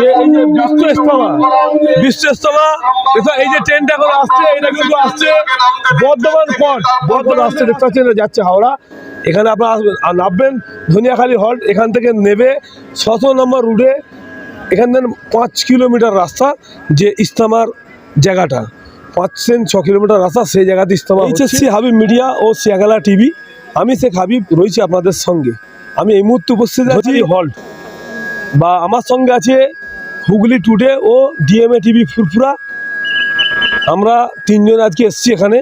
যে এই যে বিশ্ব ইজতেমা এই যে ট্রেনটা এখন আসছে, এটা কিন্তু আসছে বর্ধমান পথ, বর্ধমান আসছে, দেখতে পাচ্ছেন যাচ্ছে হাওড়া। এখানে আপনারা নামবেন ধনিয়াখালী হল্ট, এখান থেকে নেবে 600 নম্বর রুটে, এখান থেকে 5 কিলোমিটার রাস্তা, যে ইজতেমার জায়গাটা 5-6 কিলোমিটার রাস্তা, সেই জায়গাতে ইজতেমা। এইচএসসি হাবিব মিডিয়া ও শিয়াগালা টিভি, আমি শেখ হাবিব রয়েছি আপনাদের সঙ্গে। আমি এই মুহূর্তে উপস্থিত আছি হল্ট, বা আমার সঙ্গে আছে হুগলি টুডে ও ডিএমএ টিভি ফুরফুরা। আমরা তিনজন আজকে এসেছি এখানে,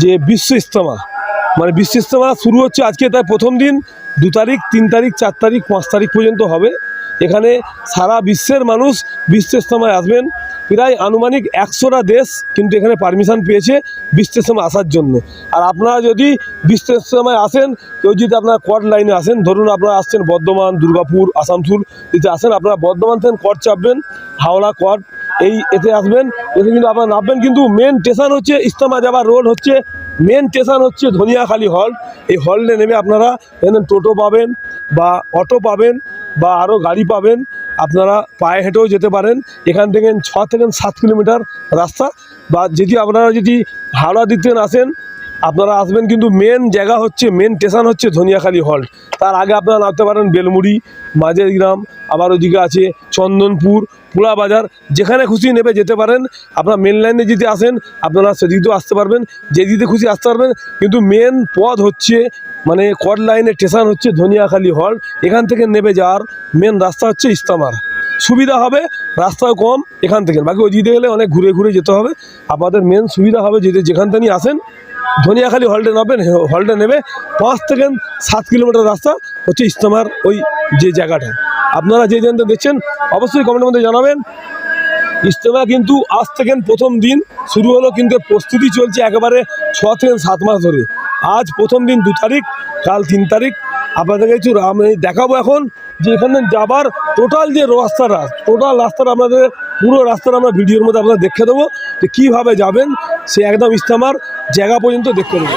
যে বিশ্ব ইজতেমা, মানে বিশ্ব ইজতেমা শুরু হচ্ছে আজকে, তাই প্রথম দিন 2 তারিখ, 3 তারিখ, 4 তারিখ, 5 তারিখ পর্যন্ত হবে। এখানে সারা বিশ্বের মানুষ বিশ্ব ইজতেমায় আসবেন। প্রায় আনুমানিক 100টা দেশ কিন্তু এখানে পারমিশন পেয়েছে বিশ্ব ইজতেমায় আসার জন্য। আর আপনারা যদি বিশ্ব ইজতেমায় আসেন, কেউ যদি আপনারা কোয়ার্ড লাইনে আসেন, ধরুন আপনারা আসছেন বর্ধমান, দুর্গাপুর, আসানসোল, যদি আসেন আপনারা বর্ধমান থেকে কোয়ার্ড চাপবেন, হাওড়া কোয়ার্ড এতে আসবেন। এতে কিন্তু আপনারা নামবেন, কিন্তু মেন স্টেশন হচ্ছে ইজতেমা যাবার রোড হচ্ছে, মেন স্টেশন হচ্ছে ধনিয়াখালী হল্ট। এই হল্টে নেমে আপনারা এখানে টোটো পাবেন বা অটো পাবেন বা আরও গাড়ি পাবেন, আপনারা পায়ে হেঁটেও যেতে পারেন। এখান থেকে 6 থেকে 7 কিলোমিটার রাস্তা। বা যদি আপনারা যদি হাওড়া দিক থেকে আসেন, আপনারা আসবেন, কিন্তু মেন জায়গা হচ্ছে, মেন স্টেশন হচ্ছে ধনিয়াখালী হল্ট। তার আগে আপনারা নামতে পারেন বেলমুড়ি, মাঝের গ্রাম, আবার ওদিকে আছে চন্দনপুর, পোলা বাজার, যেখানে খুশি নেবে যেতে পারেন। আপনারা মেন লাইনে যদি আসেন আপনারা সেদিকেও আসতে পারবেন, যেদিকে খুশি আসতে পারবেন, কিন্তু মেন পথ হচ্ছে, মানে কোয়ার্ড লাইনের স্টেশন হচ্ছে ধনিয়াখালী হল্ট। এখান থেকে নেবে যাওয়ার মেন রাস্তা হচ্ছে ইজতেমার, সুবিধা হবে, রাস্তাও কম এখান থেকে। বাকি ওই দিকে গেলে অনেক ঘুরে ঘুরে যেতে হবে। আপনাদের মেন সুবিধা হবে যদি যেখান থেকে আসেন ধনিয়াখালী হল্টে নামবেন, হল্টে নেবে 5 থেকে 7 কিলোমিটার রাস্তা হচ্ছে ইজতেমার ওই যে জায়গাটা। আপনারা যে জানতে দেখছেন অবশ্যই কমেন্টের মধ্যে জানাবেন। ইজতেমা কিন্তু আজ থেকে প্রথম দিন শুরু হলো, কিন্তু প্রস্তুতি চলছে একেবারে 6 থেকে 7 মাস ধরে। আজ প্রথম দিন 2 তারিখ, কাল 3 তারিখ। আপনাদেরকে কিছু আমি দেখাবো এখন, যে এখানে যাবার টোটাল যে রাস্তাটা, টোটাল রাস্তাটা আপনাদের, পুরো রাস্তাটা আমরা ভিডিওর মধ্যে আপনাদের দেখে দেবো, যে কীভাবে যাবেন সে একদম ইজতেমার জায়গা পর্যন্ত দেখতে দেবো।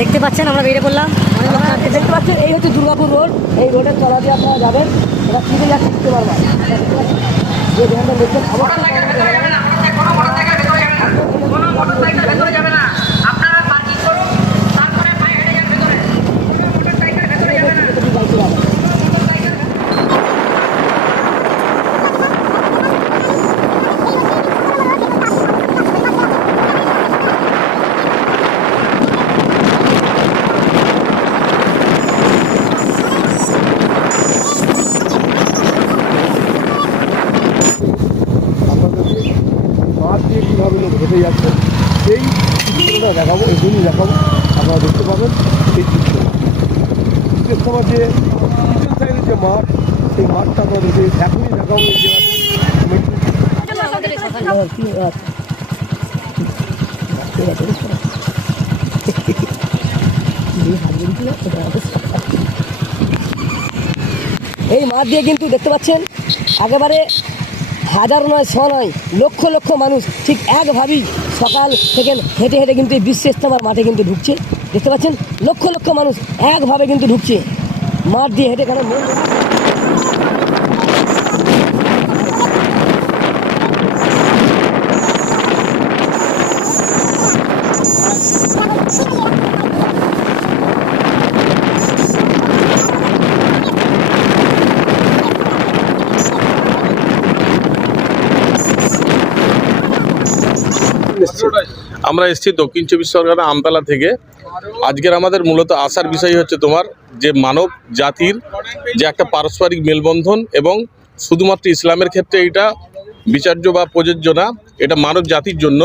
দেখতে পাচ্ছেন আমরা বেরিয়ে পড়লাম, দেখতে পাচ্ছেন এই হচ্ছে দুর্গাপুর রোড। এই রোডের তলা দিয়ে আপনারা যাবেন, এটা ফিরে যাচ্ছে দেখতে পারবেন। যে দোকানটা দেখতে হেঁটে যাচ্ছেন সেই চিত্রটা দেখাবো, এগুলি দেখাবো, আপনারা দেখতে পাবেন সেই চিত্রটা। বিশেষতম যে কিচেন সাইডের যে মাঠ, সেই মাঠটা আপনাদেরকে এখনই দেখাবো। এই এই মাঠ দিয়ে কিন্তু দেখতে পাচ্ছেন একেবারে হাজার নয়, 100 নয়, লক্ষ লক্ষ মানুষ ঠিক একভাবেই সকাল থেকে হেঁটে হেঁটে কিন্তু এই বিশ্ব ইজতেমার মাঠে কিন্তু ঢুকছে। দেখতে পাচ্ছেন লক্ষ লক্ষ মানুষ একভাবে কিন্তু ঢুকছে মাঠ দিয়ে হেঁটে। কারণ আমরা এসেছি দক্ষিণ চব্বিশ পরগনা আমতলা থেকে। আজকের আমাদের মূলত আসার বিষয় হচ্ছে তোমার যে মানব জাতির যে একটা পারস্পরিক মেলবন্ধন, এবং শুধুমাত্র ইসলামের ক্ষেত্রে এটা বিচার্য বা প্রযোজ্য না, এটা মানব জাতির জন্য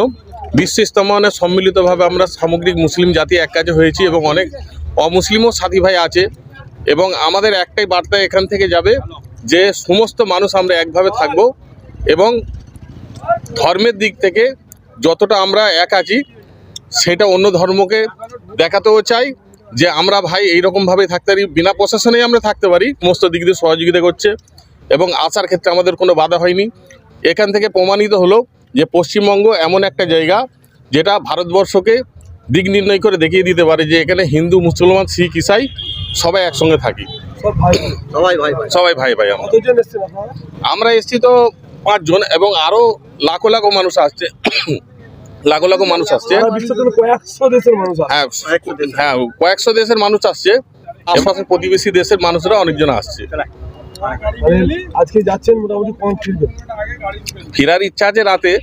বিশ্ব ইজতেমায় সম্মিলিতভাবে আমরা সামগ্রিক মুসলিম জাতি এক কাজে হয়েছি, এবং অনেক অমুসলিমও সাথী ভাই আছে। এবং আমাদের একটাই বার্তা এখান থেকে যাবে যে সমস্ত মানুষ আমরা একভাবে থাকব, এবং ধর্মের দিক থেকে যতটা আমরা এক আছি সেটা অন্য ধর্মকে দেখাতেও চাই যে আমরা ভাই এইরকমভাবে থাকতে পারি, বিনা প্রশাসনেই আমরা থাকতে পারি। সমস্ত দিক দিয়ে সহযোগিতা করছে, এবং আসার ক্ষেত্রে আমাদের কোনো বাধা হয়নি। এখান থেকে প্রমাণিত হলো যে পশ্চিমবঙ্গ এমন একটা জায়গা যেটা ভারতবর্ষকে দিক নির্ণয় করে দেখিয়ে দিতে পারে যে এখানে হিন্দু, মুসলমান, শিখ, ইসাই সবাই একসঙ্গে থাকি, সবাই ভাই ভাই। আমরা এসেছি তো 5 জন, এবং আরও লাখো লাখো মানুষ আসছে, লাখো লাখো মানুষ আসছে। কয়েকশো দেশের মানুষ হ্যাঁ হ্যাঁ, কয়েকশো দেশের মানুষ আসছে, আশপাশের প্রতিবেশী দেশের মানুষরা অনেকজন আসছে। আজকে যাচ্ছেন মোটামুটি কম ফিরবেন? ফেরার ইচ্ছা আছে রাতে,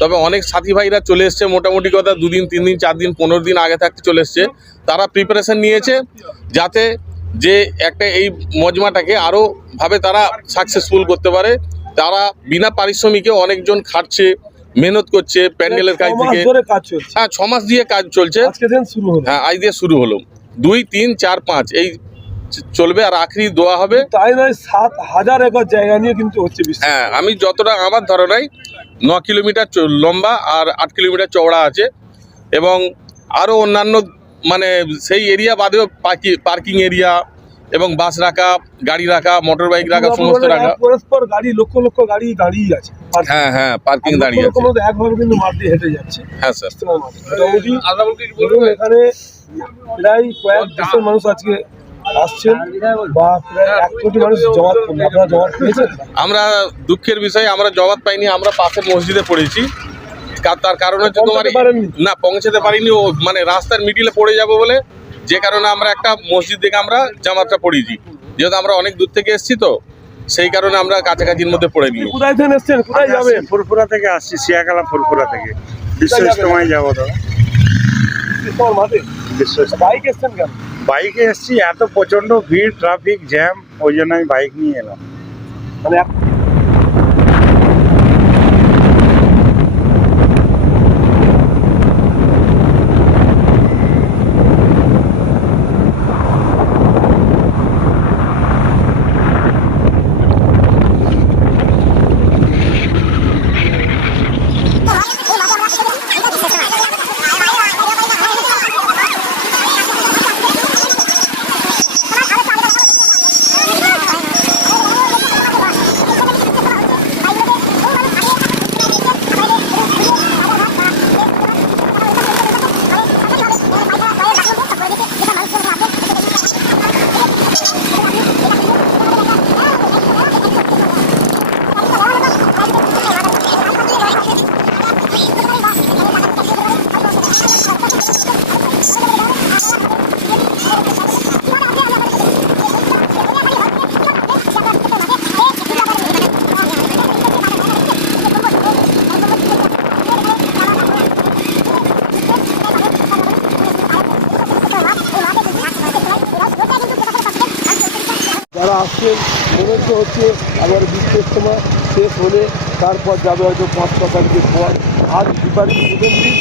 তবে অনেক সাথী ভাইরা চলে এসছে, মোটামুটি কথা 2 দিন 3 দিন 4 দিন 15 দিন আগে থাকতে চলে এসছে। তারা প্রিপারেশন নিয়েছে যাতে যে একটা এই মজমাটাকে আরও ভাবে তারা সাকসেসফুল করতে পারে। তারা বিনা পারিশ্রমিকে অনেকজন খাটছে, মেহনত করছে প্যান্ডেলের কাজ থেকে। হ্যাঁ, 6 মাস দিয়ে কাজ চলছে। হ্যাঁ, আজ দিয়ে শুরু হলো, 2, 3, 4, 5 এই চলবে, আর আখরি দোয়া হবে। তাই নয়, 7,000 একর জায়গা নিয়ে কিন্তু হচ্ছে। হ্যাঁ, আমি যতটা আমার ধারণায় 9 কিলোমিটার লম্বা আর 8 কিলোমিটার চওড়া আছে, এবং আরও অন্যান্য মানে সেই এরিয়া বাদেও পার্কিং এরিয়া এবং বাস রাখা, গাড়ি রাখা, মোটর বাইক রাখা, সমস্ত রাখা। পরস্পর গাড়ি, লক্ষ লক্ষ গাড়ি দাঁড়িয়ে আছে। হ্যাঁ হ্যাঁ, পার্কিং দাঁড়িয়ে আছে। একভাবে কিন্তু মাঠ দিয়ে হেঁটে যাচ্ছে। হ্যাঁ স্যার, এখানে প্রায় কয়েক দেশের মানুষ আজকে আসছেন, বা প্রায় 1 কোটি মানুষ জমাত করলেন। আপনারা জমাত পেয়েছেন? আমরা দুঃখের বিষয় আমরা জমাত পাইনি, আমরা পাশের মসজিদে পড়েছি। তার কারণ হচ্ছে তোমার না পৌঁছাতে পারিনি, ও মানে রাস্তার মিডিলে পড়ে যাবো বলে, যে কারণে আমরা একটা মসজিদ থেকে আমরা জামাতটা পড়েছি। যেহেতু আমরা অনেক দূর থেকে এসেছি, তো সেই কারণে আমরা কাছাকাছির মধ্যে পড়ে নিই। কোথায় থেকে এসেছেন, কোথায় যাবেন? ফুরফুরা থেকে আসছি, শিয়াখালা ফুরফুরা থেকে। বিশ্ব ইজতেমায় যাবো দাদা। বাইক এসছেন কেন? বাইকে এসছি, এত প্রচন্ড ভিড়, ট্রাফিক জ্যাম, ওই জন্য আমি বাইক নিয়ে এলাম। মানে যারা আসছেন মনে হচ্ছে আবার বিশ্ব ইজতেমা শেষ হলে তারপর যাবে হয়তো 5 তারিখের পর। আজ সুপারি সেকেন্ড দিন,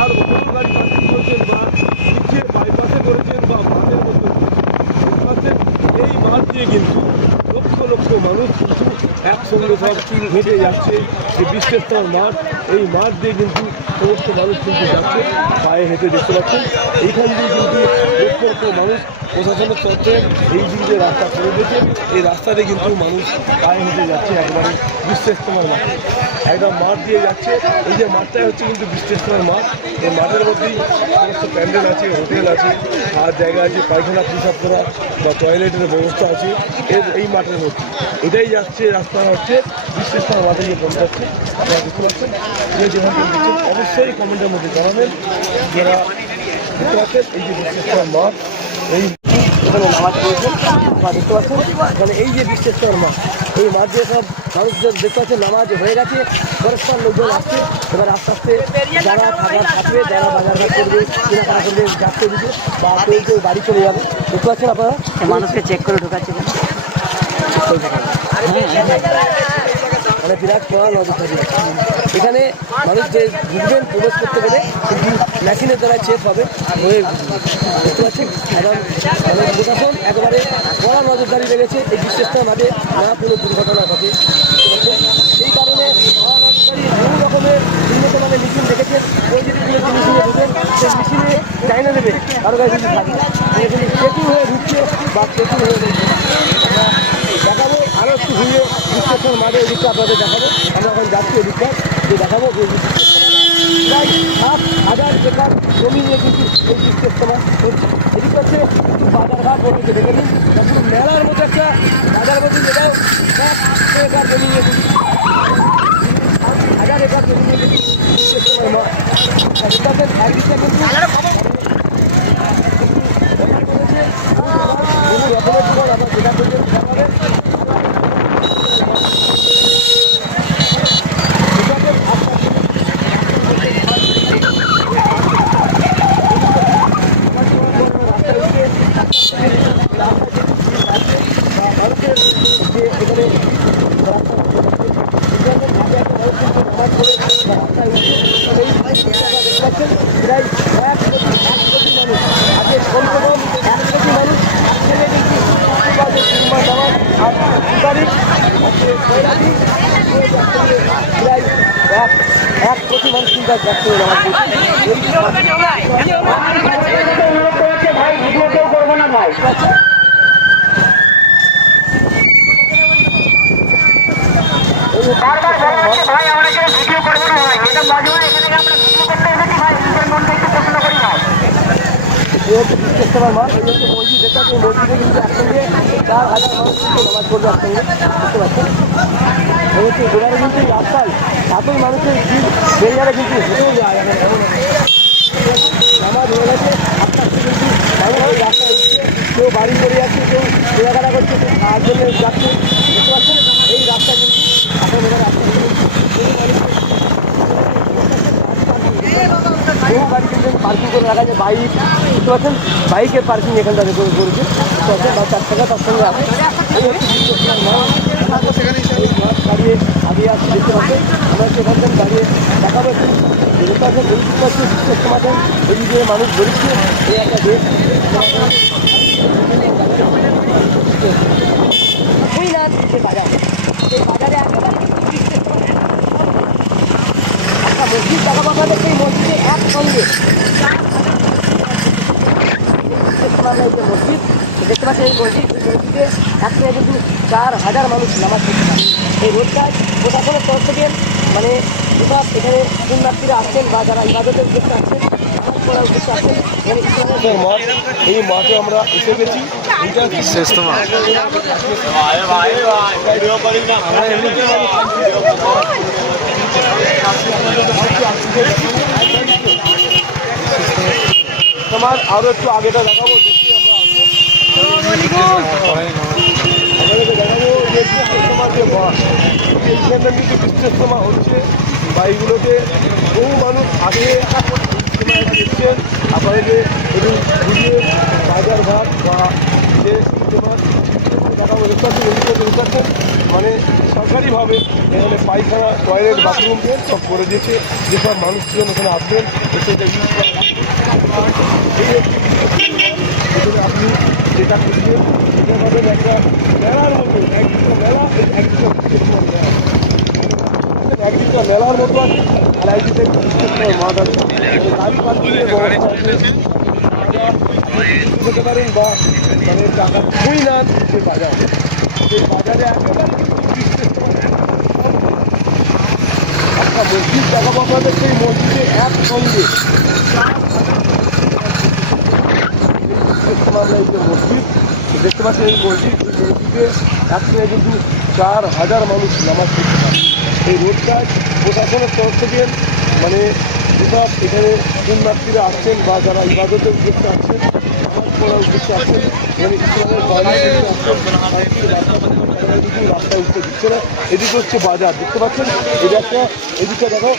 আর অন্য গাড়ি পার্কিং করেছেন বা নিচে বাইপাসে করেছেন বা মাঠের মধ্যে করেছেন। এই মাঠ দিয়ে কিন্তু লক্ষ লক্ষ মানুষ কিন্তু একসঙ্গে সব হেঁটে যাচ্ছে। যে বিশ্বেশ্বর মাঠ, এই মাঠ দিয়ে কিন্তু সমস্ত মানুষ কিন্তু যাচ্ছে পায়ে হেঁটে, দেখতে পাচ্ছেন। এইখান দিয়ে কিন্তু লক্ষ লক্ষ মানুষ প্রশাসনের তরফে এই দিক যে রাস্তা করে দিয়েছে, এই রাস্তাতে কিন্তু মানুষ পায়ে হেঁটে যাচ্ছে একবারে বিশ্বেশ্বর মাঠে। একদম মাঠ দিয়ে যাচ্ছে। এই যে মাঠটাই হচ্ছে কিন্তু বিশ্বেশ্বর মাঠ। এই মাঠের মধ্যেই সমস্ত প্যান্ডেল আছে, হোটেল আছে, আর জায়গা আছে, পায়খানা পেশাব করা বা টয়লেটের ব্যবস্থা আছে এই মাঠের মধ্যে। এটাই যাচ্ছে রাস্তা হচ্ছে বিশ্বেশ্বর মাঠে গিয়ে পৌঁছাচ্ছে। আপনারা দেখতে পাচ্ছেন, যেখান থেকে দিচ্ছেন অবশ্যই কমেন্টের মধ্যে জানাবেন যারা দেখতে পাচ্ছেন। এই যে বিশ্বেশ্বর মাঠ, এই এখানে নামাজ পড়েছেন বা দেখতে পাচ্ছেন এখানে এই যে বিশ্বেশ্বর মাঠ, এই মাঠ দিয়ে সব মানুষদের দেখতে পাচ্ছেন নামাজ হয়ে গেছে। পরস্পর লোকজন আসছে, এবার আস্তে আস্তে যারা থাকবে, যারা বাজারঘাট করবে, কেনাকাটা করবে, যাচ্ছে দিকে বা কেউ কেউ বাড়ি চলে যাবে। দেখতে পাচ্ছেন আপনারা মানুষকে চেক করে ঢোকাচ্ছে মানে বিরাট কড়া নজরদারি। এখানে মানুষ যে ঢুকবেন প্রবেশ করতে গেলে কিন্তু মেশিনের দ্বারা চেক হবে হয়ে, দেখতে পাচ্ছেন। এবং মানে প্রশাসন একেবারে কড়া নজরদারি লেগেছে এই বিশ্বেশ্বর মাঠে না কোনো দুর্ঘটনা ঘটে। সেই কারণে কড়া নজরদারি বহু রকমের উন্নত মানের মেশিন দেখেছেন। কেউ যদি কোনো জিনিস নিয়ে ঢুকেন সেই মেশিনে চাইনা দেবে কারো কাছে যদি থাকে, কিন্তু চেকিং হয়ে ঢুকছে বা চেকিং হয়ে ঢুকছে। দেখাবো আরও একটু ঘুরিয়ে বিশ্বেশ্বর মাঠে এদিকটা আপনাদের দেখাবো। আমরা এখন যাচ্ছি এদিকটা যে দেখাবো যে প্রায় 7,000 একর জমি নিয়ে কিন্তু এই বিশ্বেশ্বর হচ্ছে। এদিক হচ্ছে বাজারঘাট বলতে দেখে নিন, পুরো মেলার মধ্যে একটা বাজার মধ্যে যেটাও 1,000 একর জমি নিয়ে কিন্তু 1,000 একর জমি নিয়ে কিন্তু বিশ্বেশ্বর মাঠ। একদিকটা কিন্তু বহু রকমের জীবন আপনার যেটা করছেন জানাবেন। এক কোটি মানুষ কিন্তু যাচ্ছে ভাই, ভিডিও কেউ করবো না ভাই। বারবার বলা হচ্ছে ভাই আমরা কেউ ভিডিও করবো না ভাই, এটা মাঝে মাঝে এখানে আমরা ভিডিও করতে এসেছি ভাই, নিজের মনটা একটু প্রশ্ন করি ভাই। এই হচ্ছে বিশ্বেশ্বর মাঠ, এই হচ্ছে মসজিদ। দেখতে পাচ্ছি মসজিদে কিন্তু একসঙ্গে 4,000 মানুষ কিন্তু নামাজ পড়বে একসঙ্গে, দেখতে পাচ্ছেন। এই হচ্ছে এবারে কিন্তু রাস্তায় এতই মানুষের ভিড় বেরিয়ারে কিন্তু হেঁটেও যায় এমন নামাজ হয়ে গেছে। আস্তে আস্তে কিন্তু মানুষ রাস্তায় উঠছে, কেউ বাড়ি করে যাচ্ছে, কেউ কেনাকাটা করছে, কেউ খাওয়ার জন্য যাচ্ছে, দেখতে পাচ্ছেন। এই রাস্তা কিন্তু এখন এবার রাস্তা বহু গাড়ি কিন্তু পার্কিং করে রাখা যায়, বাইক দেখতে পাচ্ছেন, বাইকের পার্কিং এখানটাতে করে করেছে, দেখতে পাচ্ছেন। বা 4 টাকা তার সঙ্গে আছে দাঁড়িয়ে আগিয়ে আসছি, দেখতে পাচ্ছেন। আমরা সেখান থেকে দাঁড়িয়ে দেখাবো একটু দেখতে পাচ্ছেন। দেখতে পাচ্ছি বিশ্বের সমাধান এই যে মানুষ বেরোচ্ছে, এই একটা দেশ বুঝলেন। সে বাজার, সেই বাজারে একেবারে একটা মসজিদ টাকা পাঠাবে, সেই মসজিদে একসঙ্গে মসজিদ দেখতে পাচ্ছেন। এই মসজিদে একসঙ্গে কিন্তু 4,000 মানুষ নামাজ পড়তে পারে। এই রোডটায় প্রশাসনের তরফ থেকে মানে যেসব এখানে পুণ্যার্থীরা আসছেন বা যারা ইবাদতের উদ্দেশ্যে আসছেন, নামাজ পড়ার উদ্দেশ্যে আসছেন, এখানে ইসলামের মাঠ, এই মাঠে আমরা এসে গেছি। এটা শ্রেষ্ঠ মাঠ। তোমার আরো একটু আগেটা দেখাবো, দেখি আমরা আসবো। দেখাবো যে তোমার যে মাঠ, এইখানে কিন্তু বিশ্বেশ্বর হচ্ছে। বাইকগুলোতে বহু মানুষ আগে এসছেন, আপনাদের ঘুরিয়ে বাজার ঘাট বা যে দেখাবো দেখতে পাচ্ছেন, এদিকে দেখতে পাচ্ছেন মানে সরকারিভাবে এখানে পায়খানা টয়লেট বাথরুম সব করে দিয়েছে, যেসব মানুষজন এখানে আসবেন এসে এটা ইউজ করা এখানে আপনি যেটা খুঁজবেন সেটা পাবেন একটা মেলার মতো, একদিকটা মেলা একদিকটা একদিকটা মেলার মতো আছে আর একদিকটা মাঠ আছে, গাড়ি পার্কিংয়ের ব্যবস্থা আছে, করতে পারেন বা মানে টাকা খুঁই না যে বাজার, সেই বাজারে একেবারে একটা মসজিদ দেখাবো আপনাদের, সেই মসজিদে একসঙ্গে এই যে মসজিদ দেখতে পাচ্ছেন, এই মসজিদে একসঙ্গে কিন্তু 4,000 মানুষ নামাজ পড়তে পারে। এই রোডটায় প্রশাসনের তরফ থেকে মানে যেসব এখানে পুণ্যার্থীরা আসছেন বা যারা ইবাদতের উদ্দেশ্যে আসছেন, নামাজ পড়ার উদ্দেশ্যে আসছেন, এখানে ইসলামের বাইরে রাস্তায় উঠতে দিচ্ছে না। এদিকে হচ্ছে বাজার দেখতে পাচ্ছেন, এটা একটা এদিকে দেখো